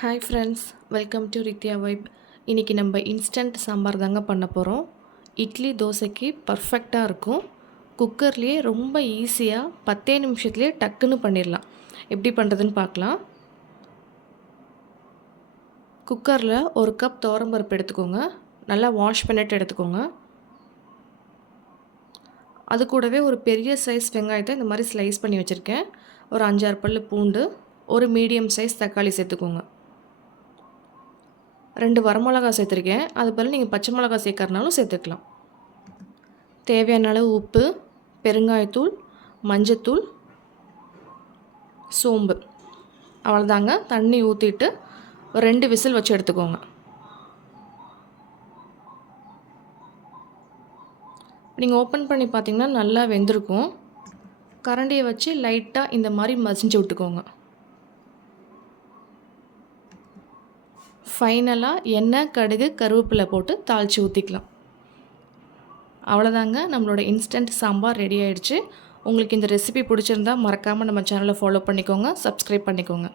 Hi friends, welcome to Rithya vibe. இன்றைக்கி நம்ம instant sambar தாங்க பண்ண போகிறோம். இட்லி தோசைக்கு பர்ஃபெக்டாக இருக்கும். குக்கர்லேயே ரொம்ப ஈஸியாக 10 நிமிஷத்துலேயே டக்குன்னு பண்ணிடலாம். எப்படி பண்ணுறதுன்னு பார்க்கலாம். குக்கரில் ஒரு கப் துவரம்பருப்பு எடுத்துக்கோங்க. நல்லா வாஷ் பண்ணிட்டு எடுத்துக்கோங்க. அது கூடவே ஒரு பெரிய சைஸ் வெங்காயத்தை இந்த மாதிரி ஸ்லைஸ் பண்ணி வச்சுருக்கேன். ஒரு 5-6 பல் பூண்டு, ஒரு மீடியம் சைஸ் தக்காளி சேர்த்துக்கோங்க. 2 வரமிளகா சேர்த்துருக்கேன். அது பதில் நீங்கள் பச்சை மிளகா சேர்க்கறனாலும் சேர்த்துக்கலாம். தேவையான அளவு உப்பு, பெருங்காயத்தூள், மஞ்சத்தூள், சோம்பு, அவ்வளோதாங்க. தண்ணி ஊற்றிட்டு ஒரு 2 விசில் வச்சு எடுத்துக்கோங்க. நீங்கள் ஓப்பன் பண்ணி பார்த்தீங்கன்னா நல்லா வெந்திருக்கும். கரண்டியை வச்சு லைட்டாக இந்த மாதிரி மசிஞ்சு விட்டுக்கோங்க. ஃபைனலாக எண்ணெய், கடுகு, கருவேப்பிலை போட்டு தாளித்து ஊற்றிக்கலாம். அவ்வளோதாங்க, நம்மளோட இன்ஸ்டன்ட் சாம்பார் ரெடி ஆகிடுச்சு. உங்களுக்கு இந்த ரெசிபி பிடிச்சிருந்தா மறக்காமல் நம்ம சேனலை ஃபாலோ பண்ணிக்கோங்க, சப்ஸ்கிரைப் பண்ணிக்கோங்க.